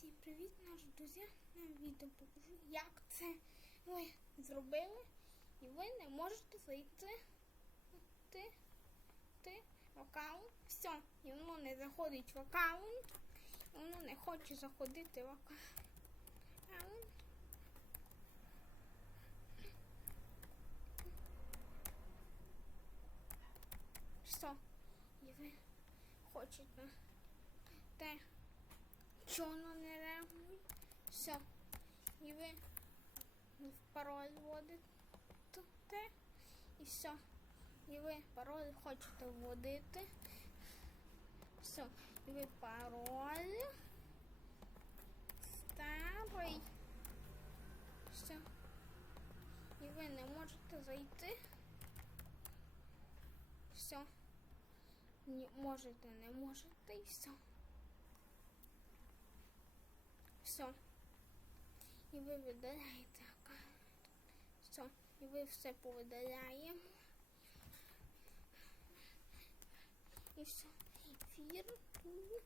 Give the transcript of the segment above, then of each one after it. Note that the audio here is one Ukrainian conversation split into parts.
Привіт, наші друзі! На відео покажу, як це ви зробили, і ви не можете зайти ти, ти, в аккаунт. Все, і воно не заходить в аккаунт, воно не хоче заходити в аккаунт. Все, і ви хочете те, що воно не реагує. Все. І ви пароль вводите. І все. І ви пароль хочете вводити. Все. І ви пароль. Старий. Все. І ви не можете зайти. Все. Не можете, не можете і все. Все. І ви видаляєте. Все. І ви все повидаляємо. І все. Ефір. О.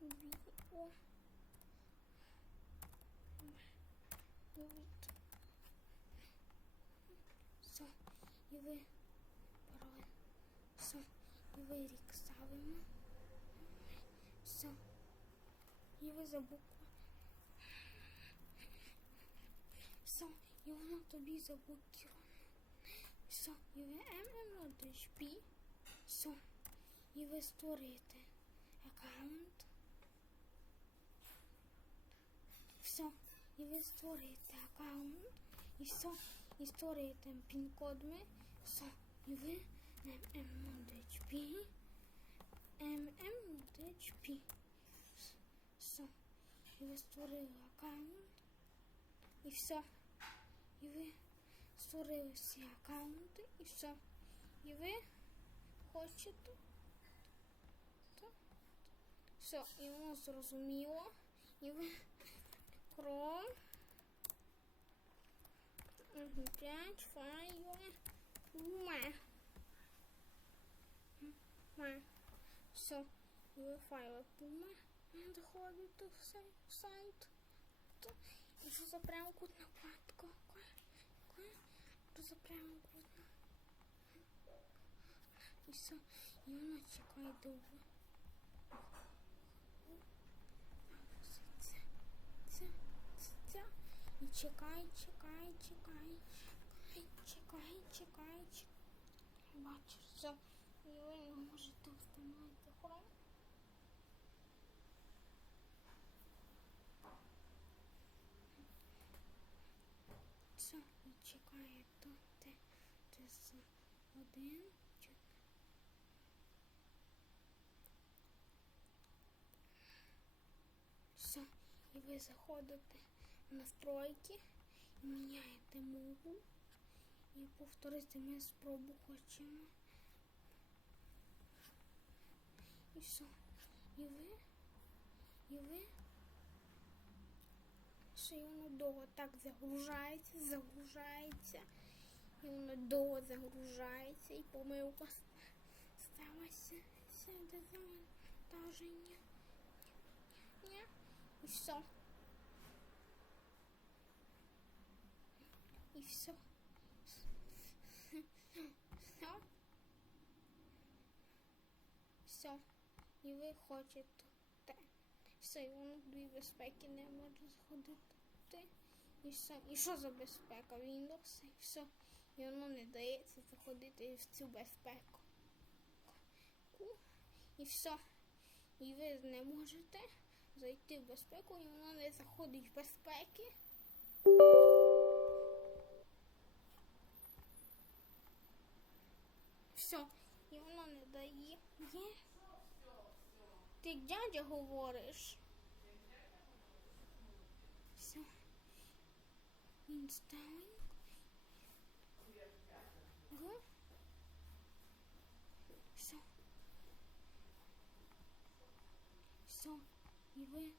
Вивід. Ви пароль. Ви рік ставимо. Все. І ви за букву. Все, і воно тобі заблокіровано. Все, і ви MMODHP. Все. І ви створюєте аккаунт. Все. І ви створюєте аккаунт. І все. І створюєте пін-кодами. Все. І ви MMODHP. MMODHP. Все. І ви створили аккаунт. І все. І ви створили всі аккаунти. І все. І ви хочете. то- Все. І воно зрозуміло. І ви 5 файлів. Ме. Ме. Все. Файли Пума. Доходите в сай- в сайт. То- І що за прямокутна вкладка? Що за прямокутна? І все. І воно чекає довго. Це, це, це, це. І чекай, чекай, чекай, чекай, чекай, чекай, все. І ви не можете встановити хром. І чекає то те, те один. Все, і ви заходите в настройки, і міняєте мову. І повторити ми спробу хочемо. І все. І ви, і ви. Ще й воно довго так загружається, загружається. І воно довго загружається і помилка сталася. Це завантаження. Ні. І все. І все. Все. Все. І ви хочете те. Все, і воно дві безпеки не може заходити. І все. І що за безпека? Windows і все. І воно не дається заходити в цю безпеку. І все. І ви не можете зайти в безпеку, і воно не заходить в безпеки. Все, і воно не дає. Ти дядя говориш. Все. Інсталінг. Го. Все. Все. І ви